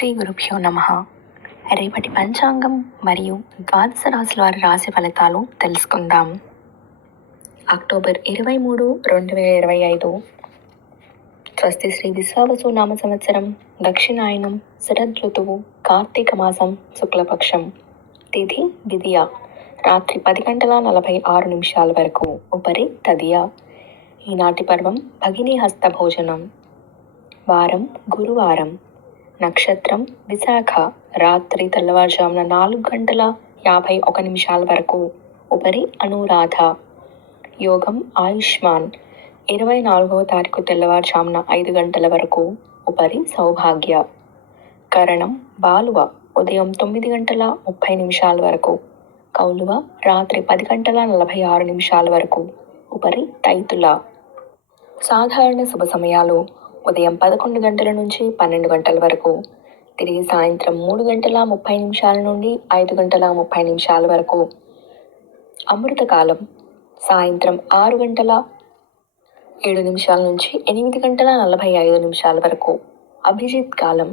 శ్రీ గురుభ్యో నమః. రేపటి పంచాంగం మరియు ద్వాదశ రాశుల వారి రాశి ఫలితాలు తెలుసుకుందాం. అక్టోబర్ 23, 2025. స్వస్తి శ్రీ విశ్వావసు నామ సంవత్సరం, దక్షిణాయనం, శరదృతువు, కార్తీక మాసం, శుక్లపక్షం. తిథి విదియ, రాత్రి 10:46 వరకు. ఉపరి తదియ. ఈనాటి పర్వం భగినీ హస్త భోజనం. వారం గురువారం. నక్షత్రం విశాఖ, రాత్రి తెల్లవారుజామున 4:51 వరకు. ఉపరి అనురాధ. యోగం ఆయుష్మాన్, 24వ తారీఖు తెల్లవారుజామున 5 గంటల వరకు. ఉపరి సౌభాగ్య. కరణం బాలువ, ఉదయం 9:30 వరకు. కౌలువ, రాత్రి 10:46 వరకు. ఉపరి తైతుల. సాధారణ శుభ సమయాలు ఉదయం 11 గంటల నుంచి 12 గంటల వరకు. తిరిగి సాయంత్రం 3:30 నుండి 5:30 వరకు. అమృతకాలం సాయంత్రం 6:07 నుంచి 8:45 వరకు. అభిజిత్ కాలం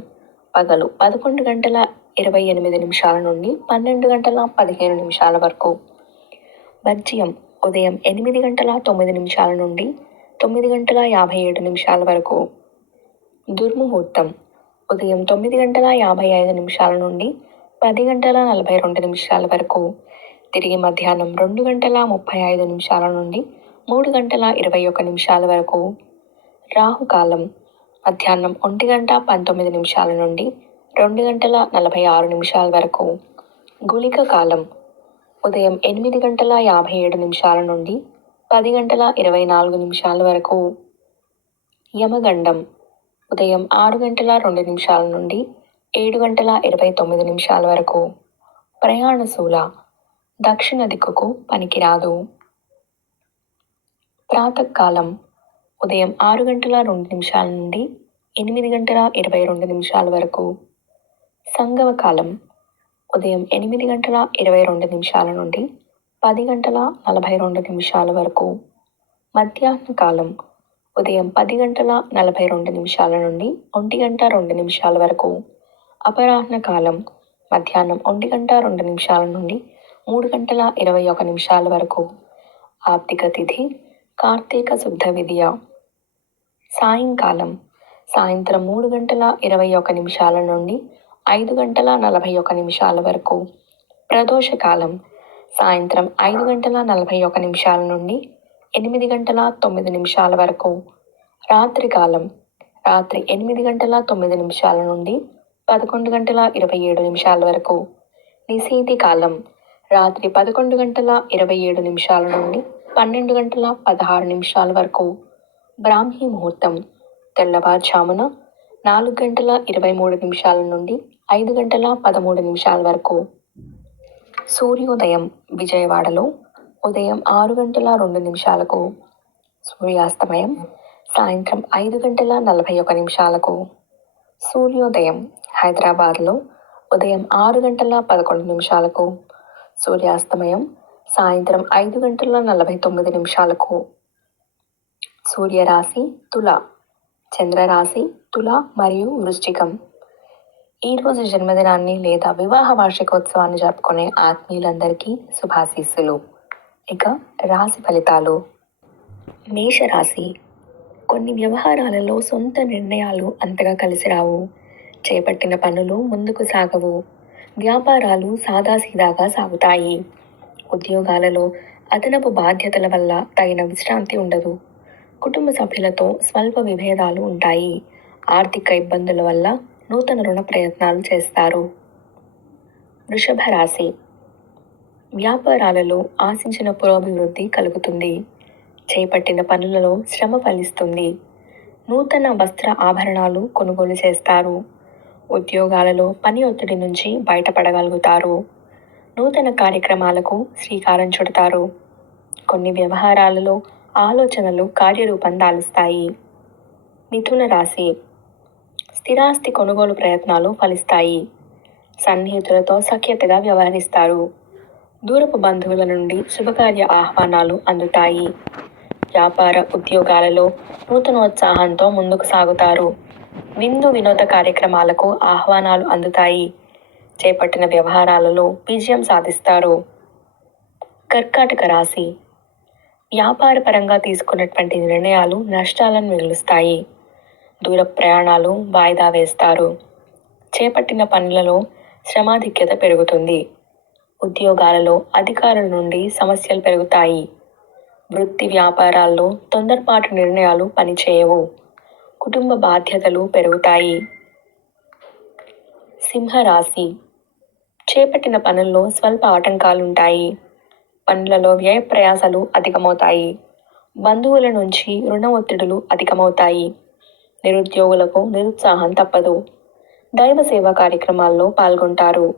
పగలు 11:28 నుండి 12:15 వరకు. వర్జ్యం ఉదయం 8:09 నుండి 9:57 వరకు. దుర్ముహూర్తం ఉదయం 9:55 నుండి 10:42 వరకు. తిరిగి మధ్యాహ్నం 2:35 నుండి 3:21 వరకు. రాహుకాలం మధ్యాహ్నం 1:19 నుండి 2:46 వరకు. గుళిక కాలం ఉదయం 8:57 నుండి 10:24 వరకు. యమగండం ఉదయం 6:02 నుండి 7:29 వరకు. ప్రయాణశూల దక్షిణ దిక్కుకు పనికిరాదు. ప్రాతకాలం ఉదయం 6:02 నుండి 8:22 వరకు. సంగమకాలం ఉదయం 8:22 నుండి 10:42 వరకు. మధ్యాహ్న కాలం ఉదయం 10:42 నుండి 1:02 వరకు. అపరాహ్న కాలం మధ్యాహ్నం 1:02 నుండి 3:21 వరకు. ఆప్తిక తిథి కార్తీక శుద్ధ విదియ. సాయంకాలం సాయంత్రం 3:21 నుండి 5:41 వరకు. ప్రదోషకాలం సాయంత్రం 5:41 నుండి 8:09 వరకు. రాత్రికాలం రాత్రి 8:09 నుండి 11:27 వరకు. నిశీతి కాలం రాత్రి 11:27 నుండి 12:16 వరకు. బ్రాహ్మీ ముహూర్తం తెల్లవారుజామున 4:23 నుండి 5:13 వరకు. సూర్యోదయం విజయవాడలో ఉదయం 6:02. సూర్యాస్తమయం సాయంత్రం 5:41. సూర్యోదయం హైదరాబాద్లో ఉదయం 6:11. సూర్యాస్తమయం సాయంత్రం 5:49. సూర్యరాశి తుల, చంద్రరాశి తుల మరియు వృశ్చికం. ఈరోజు జన్మదినాన్ని లేదా వివాహ వార్షికోత్సవాన్ని జరుపుకునే ఆత్మీయులందరికీ శుభాశీస్సులు. ఇక రాశి ఫలితాలు. మేషరాశి కొన్ని వ్యవహారాలలో సొంత నిర్ణయాలు అంతగా కలిసి రావు. చేపట్టిన పనులు ముందుకు సాగవు. వ్యాపారాలు సాదాసీదాగా సాగుతాయి. ఉద్యోగాలలో అదనపు బాధ్యతల వల్ల తగిన విశ్రాంతి ఉండదు. కుటుంబ సభ్యులతో స్వల్ప విభేదాలు ఉంటాయి. ఆర్థిక ఇబ్బందుల వల్ల నూతన రుణ ప్రయత్నాలు చేస్తారు. వృషభ రాశి వ్యాపారాలలో ఆశించిన పురోభివృద్ధి కలుగుతుంది. చేపట్టిన పనులలో శ్రమ ఫలిస్తుంది. నూతన వస్త్ర ఆభరణాలు కొనుగోలు చేస్తారు. ఉద్యోగాలలో పని ఒత్తిడి నుంచి బయటపడగలుగుతారు. నూతన కార్యక్రమాలకు శ్రీకారం చుడతారు. కొన్ని వ్యవహారాలలో ఆలోచనలు కార్యరూపం దాలుస్తాయి. మిథున రాశి స్థిరాస్తి కొనుగోలు ప్రయత్నాలు ఫలిస్తాయి. సన్నిహితులతో సఖ్యతగా వ్యవహరిస్తారు. దూరపు బంధువుల నుండి శుభకార్య ఆహ్వానాలు అందుతాయి. వ్యాపార ఉద్యోగాలలో నూతనోత్సాహంతో ముందుకు సాగుతారు. విందు వినోద కార్యక్రమాలకు ఆహ్వానాలు అందుతాయి. చేపట్టిన వ్యవహారాలలో విజయం సాధిస్తారు. కర్కాటక రాశి. వ్యాపారపరంగా తీసుకున్నటువంటి నిర్ణయాలు నష్టాలను మిగులుస్తాయి. దూర ప్రయాణాలు వాయిదా వేస్తారు. చేపట్టిన పనులలో శ్రమాధిక్యత పెరుగుతుంది. ఉద్యోగాలలో అధికారుల నుండి సమస్యలు పెరుగుతాయి. వృత్తి వ్యాపారాల్లో తొందరపాటు నిర్ణయాలు పనిచేయవు. కుటుంబ బాధ్యతలు పెరుగుతాయి. సింహరాశి. చేపట్టిన పనుల్లో స్వల్ప ఆటంకాలుంటాయి. పనులలో వ్యయ ప్రయాసాలు అధికమవుతాయి. బంధువుల నుంచి రుణ ఒత్తిడులు అధికమవుతాయి. నిరుద్యోగులకు నిరుత్సాహం తప్పదు. దైవ సేవా కార్యక్రమాల్లో పాల్గొంటారు.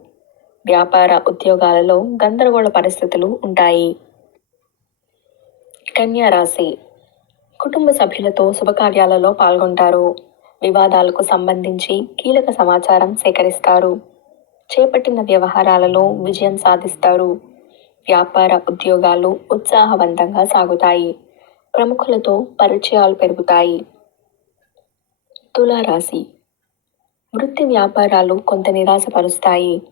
వ్యాపార ఉద్యోగాలలో గందరగోళ పరిస్థితులు ఉంటాయి. కన్యా రాశి. కుటుంబ సభ్యులతో శుభకార్యాలలో పాల్గొంటారు. వివాదాలకు సంబంధించి కీలక సమాచారం సేకరిస్తారు. చేపట్టిన వ్యవహారాలలో విజయం సాధిస్తారు. వ్యాపార ఉద్యోగాలు ఉత్సాహవంతంగా సాగుతాయి. ప్రముఖులతో పరిచయాలు పెరుగుతాయి. తులారాశి. వృత్తి వ్యాపారాలు కొంత నిరాశపరుస్తాయి.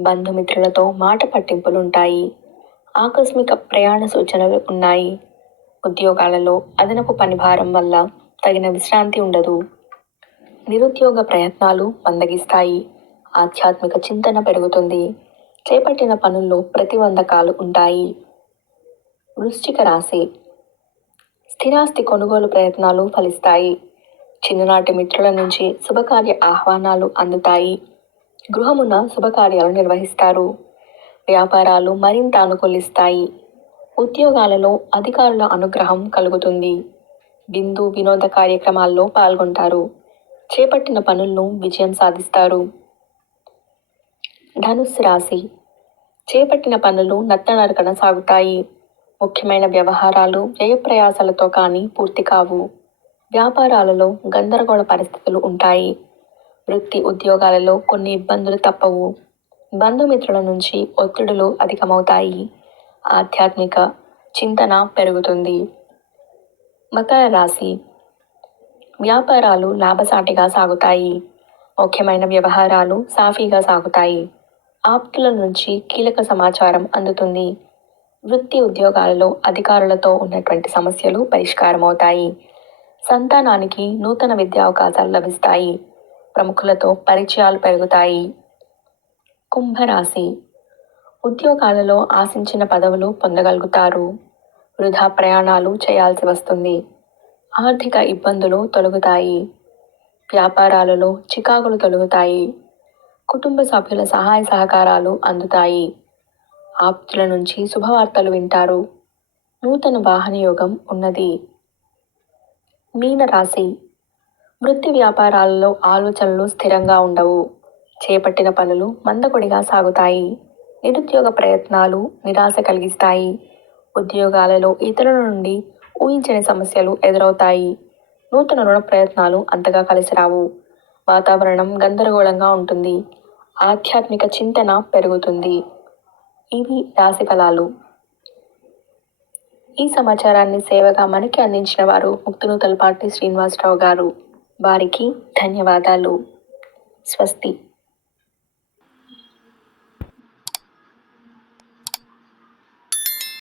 బంధుమిత్రులతో మాట పట్టింపులుంటాయి. ఆకస్మిక ప్రయాణ సూచనలు ఉన్నాయి. ఉద్యోగాలలో అదనపు పనిభారం వల్ల తగిన విశ్రాంతి ఉండదు. నిరుద్యోగ ప్రయత్నాలు మందగిస్తాయి. ఆధ్యాత్మిక చింతన పెరుగుతుంది. చేపట్టిన పనుల్లో ప్రతిబంధకాలు ఉంటాయి. వృశ్చిక రాశి. స్థిరాస్తి కొనుగోలు ప్రయత్నాలు ఫలిస్తాయి. చిన్ననాటి మిత్రుల నుంచి శుభకార్య ఆహ్వానాలు అందుతాయి. గృహమున శుభకార్యాలు నిర్వహిస్తారు. వ్యాపారాలు మరింత అనుకూలిస్తాయి. ఉద్యోగాలలో అధికారుల అనుగ్రహం కలుగుతుంది. విందు వినోద కార్యక్రమాల్లో పాల్గొంటారు. చేపట్టిన పనులను విజయం సాధిస్తారు. ధనుస్సు రాశి. చేపట్టిన పనులు నత్తనడకన సాగుతాయి. ముఖ్యమైన వ్యవహారాలు వ్యయ ప్రయాసాలతో కానీ పూర్తి కావు. వ్యాపారాలలో గందరగోళ పరిస్థితులు ఉంటాయి. వృత్తి ఉద్యోగాలలో కొన్ని ఇబ్బందులు తప్పవు. బంధుమిత్రుల నుంచి ఒత్తిడులు అధికమవుతాయి. ఆధ్యాత్మిక చింతన పెరుగుతుంది. మకర రాశి. వ్యాపారాలు లాభసాటిగా సాగుతాయి. ముఖ్యమైన వ్యవహారాలు సాఫీగా సాగుతాయి. ఆప్తుల నుంచి కీలక సమాచారం అందుతుంది. వృత్తి ఉద్యోగాలలో అధికారులతో ఉన్నటువంటి సమస్యలు పరిష్కారమవుతాయి. సంతానానికి నూతన విద్యా అవకాశాలు లభిస్తాయి. ప్రముఖులతో పరిచయాలు పెరుగుతాయి. కుంభరాశి. ఉద్యోగాలలో ఆశించిన పదవులు పొందగలుగుతారు. వృధా ప్రయాణాలు చేయాల్సి వస్తుంది. ఆర్థిక ఇబ్బందులు తొలగుతాయి. వ్యాపారాలలో చికాకులు తొలగుతాయి. కుటుంబ సభ్యుల సహాయ సహకారాలు అందుతాయి. ఆప్తుల నుంచి శుభవార్తలు వింటారు. నూతన వాహన యోగం ఉన్నది. మీనరాశి. వృత్తి వ్యాపారాలలో ఆలోచనలు స్థిరంగా ఉండవు. చేపట్టిన పనులు మందకొడిగా సాగుతాయి. నిరుద్యోగ ప్రయత్నాలు నిరాశ కలిగిస్తాయి. ఉద్యోగాలలో ఇతరుల నుండి ఊహించని సమస్యలు ఎదురవుతాయి. నూతన రుణ ప్రయత్నాలు అంతగా కలిసిరావు. వాతావరణం గందరగోళంగా ఉంటుంది. ఆధ్యాత్మిక చింతన పెరుగుతుంది. ఇవి రాశి ఫలాలు. ఈ సమాచారాన్ని సేవగా మనకి అందించిన వారు ముక్తునూతలపాటి శ్రీనివాసరావు గారు. వారికి ధన్యవాదాలు. స్వస్తి.